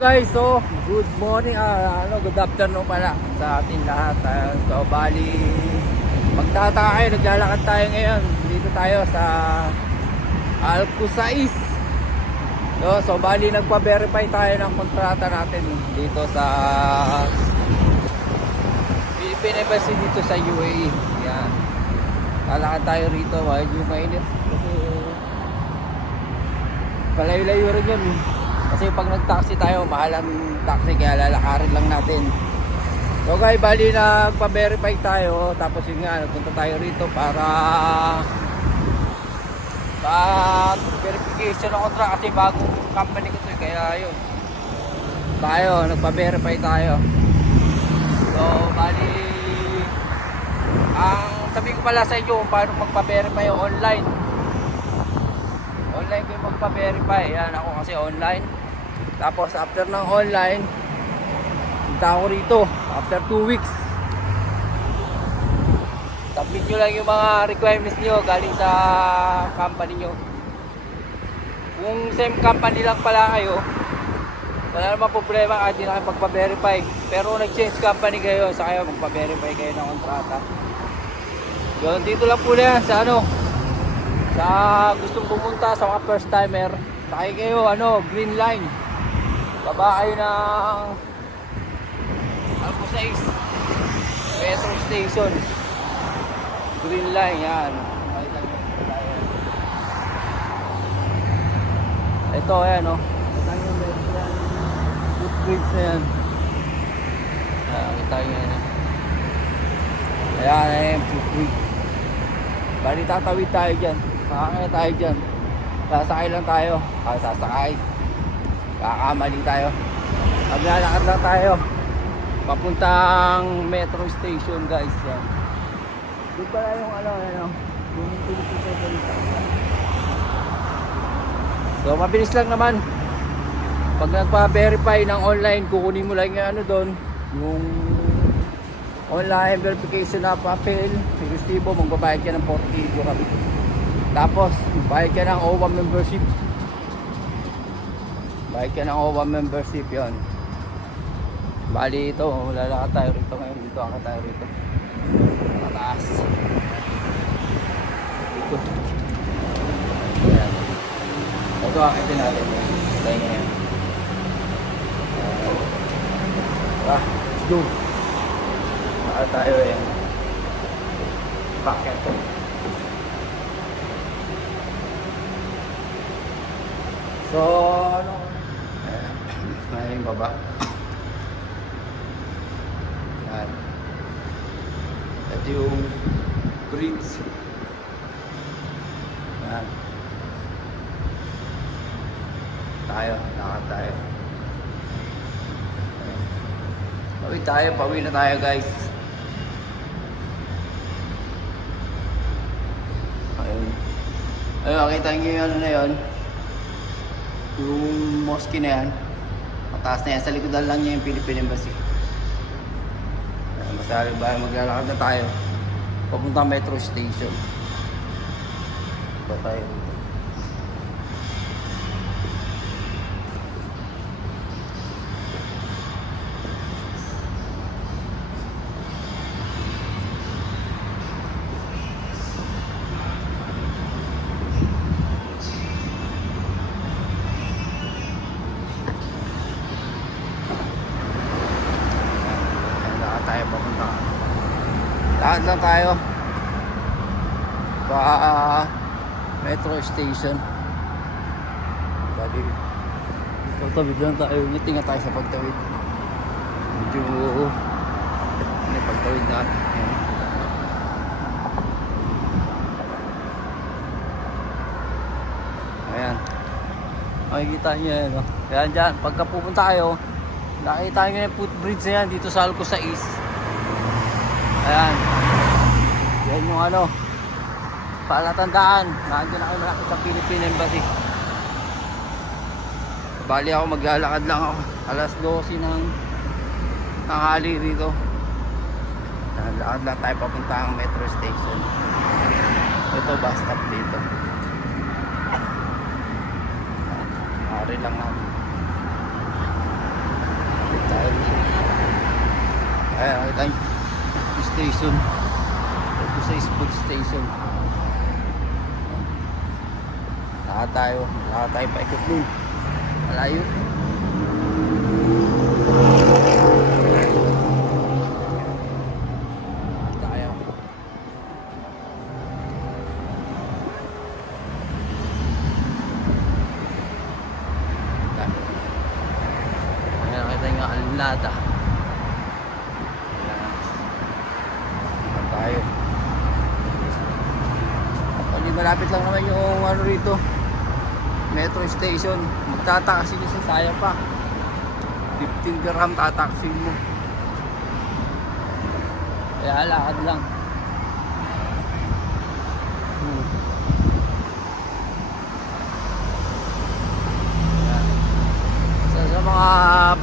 Guys, so good morning, ah, ano, good afternoon pala sa ating lahat. Ah, so, bali, magtataka kayo, naglalakad tayo ngayon. Dito tayo sa Alcusais. So, so bali, nagpa-verify tayo ng kontrata natin dito sa Philippine Embassy dito sa UAE. Yan. Lalakad tayo rito, medyo mainit. Palayo-layo rin yun. Kasi pag nag-taxi tayo, mahal ang taxi kaya lalakarin lang natin. So guys, bali nagpa-verify tayo tapos yun nga, nagpunta tayo rito para sa verification ng kontra kasi bagong company ko to eh, kaya yun. Tayo, nagpa-verify tayo. So, bali ang sabi ko pala sa inyo kung paano magpa-verify online. Online ko yung magpa-verify. Yan ako kasi online. Tapos after ng online, punta ako rito after 2 weeks. Submit nyo lang yung mga requirements nyo galing sa company nyo. Kung same company lang pala kayo, wala naman problema kahit di na kayo magpa-verify. Pero nag-change company kayo, sa kayo magpa-verify kayo ng kontrata. Yun, dito lang po na yan sa ano, sa gustong pumunta sa mga first timer, sakay kayo ano, green line. Baba kayo ng 6 Metro Station. Green line yan. Ito ayan oh. Meron yan. Footbridge na yan. Ayan, kita niyo yan. Ayan, ayan, footbridge. Bali tatawid tayo dyan. Makakaya tayo dyan. Sasakay lang tayo. Sasakay. Kakamali tayo. Maglalakad lang tayo. Papuntang metro station guys. Yan. Doon pala yung ano, ano. So mabilis lang naman. Pag nagpa-verify ng online, kukunin mo lang yung ano doon, yung online verification na papel, resibo, magbabayad ka ng 40 euro. Tapos, bayad ka ng OWA membership. Bayad ka ng OWA membership yon. Bali ito, lalakad tayo rito ngayon. Dito ako tayo rito. Mataas. Dito. Ayan. Ito akitin natin. Tayo ngayon. Ah, let's go. Saka tayo eh. Bakit? So, ano? Eh, Ayun baba. Yan. Ito yung bridge. Yan. Tayo, lakad tayo. Pawi tayo, pawi na tayo guys. Ayun. Ayun, makita niyo yung ano na yun. Yung mosque na yan. Mataas na yan. Sa likodan lang niya yung Philippine Embassy. Basta ba maglalakad na tayo. Papunta metro station. Ba tayo dito. Ayun, lakad tayo papunta. Lakad lang tayo. Ba metro station. Bali. Ito tawid lang tayo. Ngiti nga tayo sa pagtawid. Medyo ano pagtawid na. Ayan. Makikita niyo yan. No? Kaya dyan, pagka pupunta kayo, nakita niyo yung footbridge na yan dito sa Alco sa East ayan. Yan yung ano palatandaan. Nandiyan ako malapit sa Philippine Embassy? Bali ako maglalakad lang ako. Alas 12 ng tanghali dito lalakad lang tayo papunta ang metro station. Ito bus stop dito. Maaari lang natin. Tayo. Ayan nakita nyo Station. Ito sa food station. Lakad tayo. Lakad tayo paikot dun. Malayo. Tayo. Ayan, nakita nyo ang alnada. Ayan. Ayan tayo. Hindi malapit lang naman yung ano rito. Metro station. Magtataksi ka sa saya pa. 15 dirham tataksin mo. Kaya lakad lang. Hmm. Sa, sa mga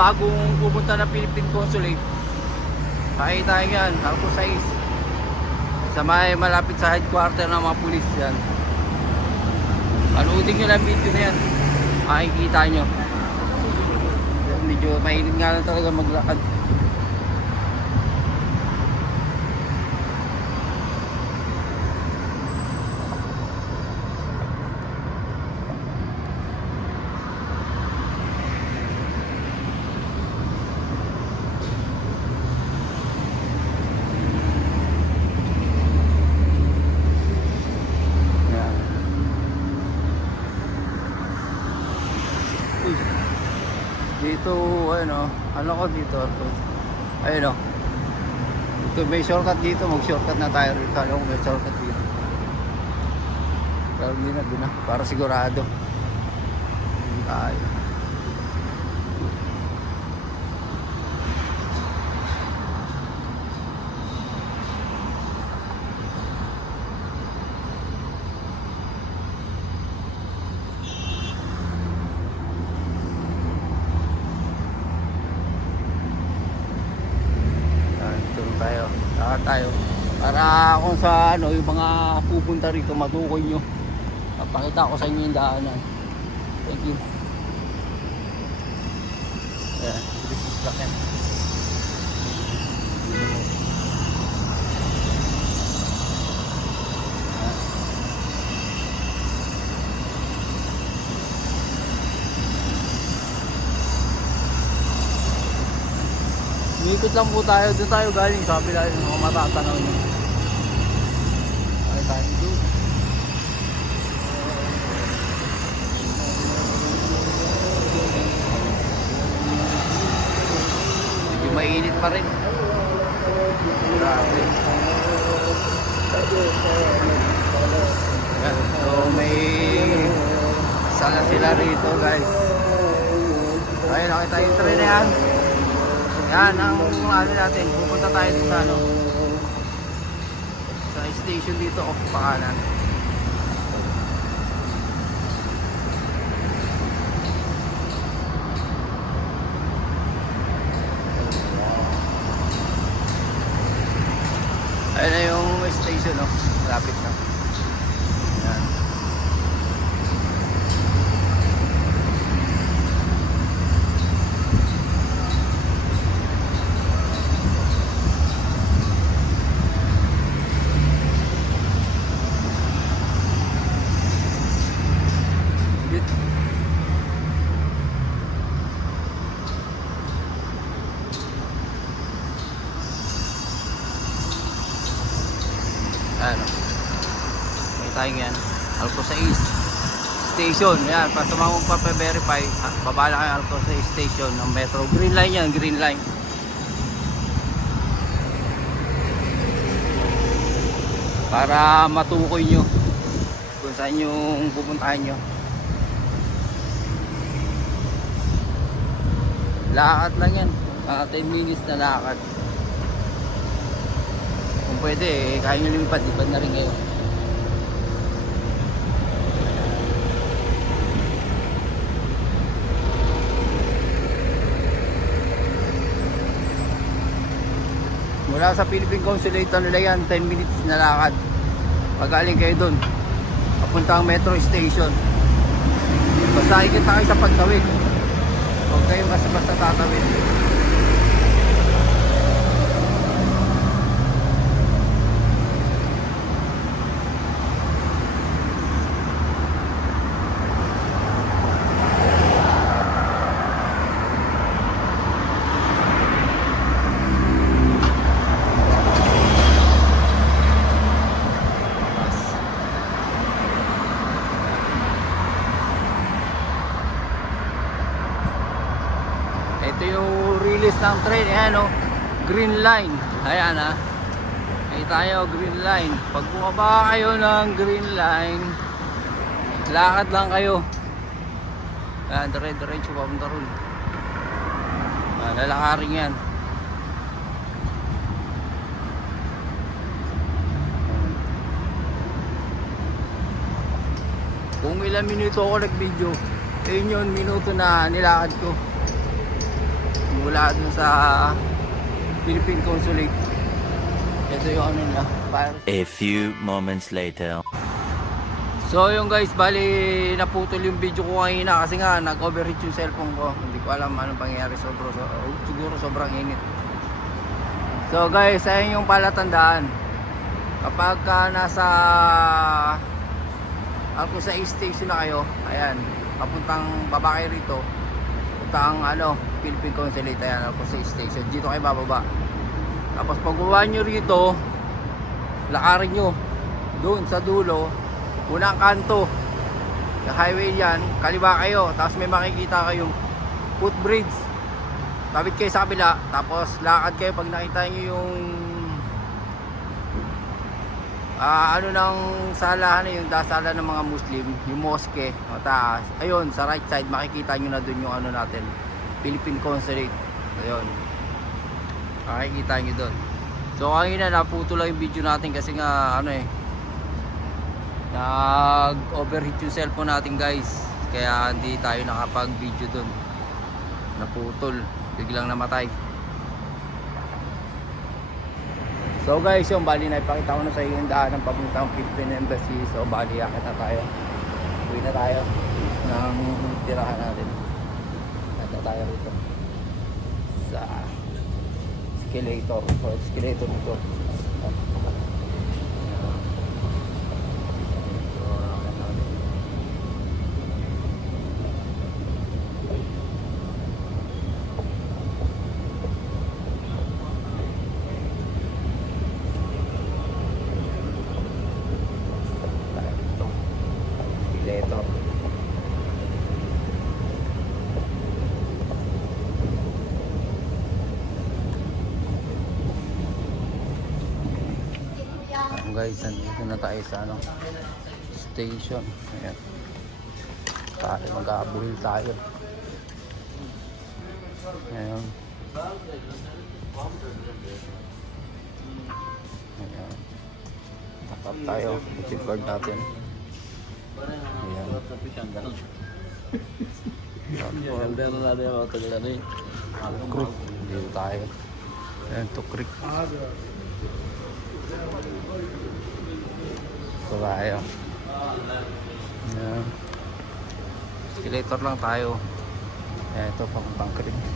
bagong pupunta ng Philippine Consulate, makikita nyo yan, Harpo 6. Sa may malapit sa headquarter ng mga pulis yan. Panoodin nyo lang video na yan. Makikita nyo. Medyo mainit nga lang talaga maglakad. Yan. Uy. Dito, ano, ano ko dito? Ayun o. Ito may shortcut dito, mag-shortcut na tayo rito. Alam may shortcut dito. Pero hindi na, na. Para sigurado. Tayo. Yan, doon tayo. Lakad tayo. Para kung sa ano, yung mga pupunta rito, matukoy nyo. Papakita ko sa inyo yung daanan. Thank you. Bilis yung sakyan. Umikot lang po tayo. Doon tayo galing sa kabila yung mga matatanaw nyo. Ay tayo doon. Medyo mainit pa rin. Grabe. Yan. So may sala sila rito guys. Ayun, nakita yung train na yan. Yan ang ano natin. Pupunta tayo sa ano. Station dito off pakanan. Ayun na yung station oh. Lapit na. May tayong yan. Alcosa East Station. Yan. Para sa mga magpapaverify, ha, baba lang kayo Alcosa East Station ng Metro. Green line yan. Green line. Para matukoy nyo kung saan yung pupuntahan nyo. Lakad lang yan. Mga 10 minutes na lakad. Kung pwede, eh, kaya nyo lumipad. Lipad na rin kayo. Mula sa Philippine Consulate ano nila yan, 10 minutes na lakad. Pagaling kayo doon, papunta ang metro station. Basta ikita kayo sa pagtawid. Huwag kayo basta-basta tatawid. Ito yung release ng train. Ayan o. Green line. Ayan ha. Ay tayo, green line. Pag bumaba kayo ng green line, lakad lang kayo. Ayan, dire-diretso papunta ron. Ayan, lalakarin yan. Kung ilang minuto ako nag-video, yun yun minuto na nilakad ko. Mula dun sa Philippine Consulate. Ito yung ano nila. A few moments later. So yung guys, bali naputol yung video ko kanina kasi nga nag-overheat yung cellphone ko. Hindi ko alam anong pangyayari. Sobro, so, siguro sobrang init. So guys, ayun yung palatandaan. Kapag ka nasa Alcosa East Station na kayo, ayan, papuntang baba kayo rito. Puntang ano, Philippine Consulate, ayan, Alcosa East Station. Dito kayo bababa. Tapos pag baba nyo rito, lakarin nyo doon sa dulo, unang kanto. Yung highway yan, kaliwa kayo, tapos may makikita kayong footbridge. Tapit kayo sa kabila, tapos lakad kayo pag nakita nyo yung ah ano ng sala ano yung dasala ng mga Muslim, yung mosque, o taas. Ayun, sa right side makikita nyo na doon yung ano natin, Philippine Consulate. Ayun. Makikita nyo doon. So kanina naputo lang yung video natin kasi nga ano eh nag overheat yung cellphone natin guys. Kaya hindi tayo nakapag video doon. Naputol, biglang namatay. So guys, yung bali na ipakita ko na sa iyo yung daan ng papuntang Philippine Embassy. So bali yakit na tayo. Uwi na tayo ng tirahan natin. Nata tayo rito. Sa escalator. So escalator nito. Escalator. Ayan guys, nandito na tayo sa ano, station. Ayan. Tayo, mag-aabuhil tayo. Ayan. Ayan. Tapat tayo. Exit card natin. Ayan. Creek. Dito tayo. Ayan to creek. Ito tayo. Ayan. Escalator lang tayo. Ayan, ito papuntang creek.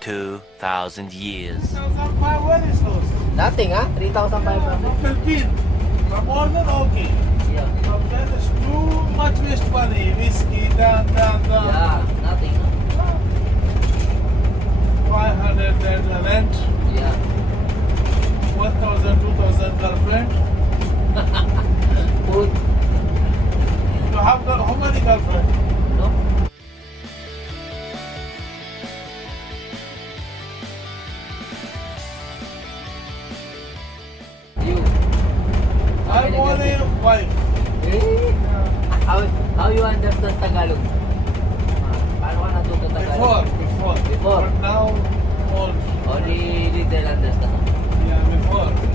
2,000 years. 2005 when is those? Nothing, ah? ha? 3,500. 15. From more than okay. Yeah. From that is too much waste money. Whiskey, dan, dan, dan. Yeah, nothing. Ah. 500 then the rent. Yeah. 1000, 2000 girlfriend. Food, You have got how many girlfriend? Want wife. Eh? How, how you understand Tagalog? Paano ka natuto Before, Tagalog? before. Before. But now, old. Only little understand. Yeah, before.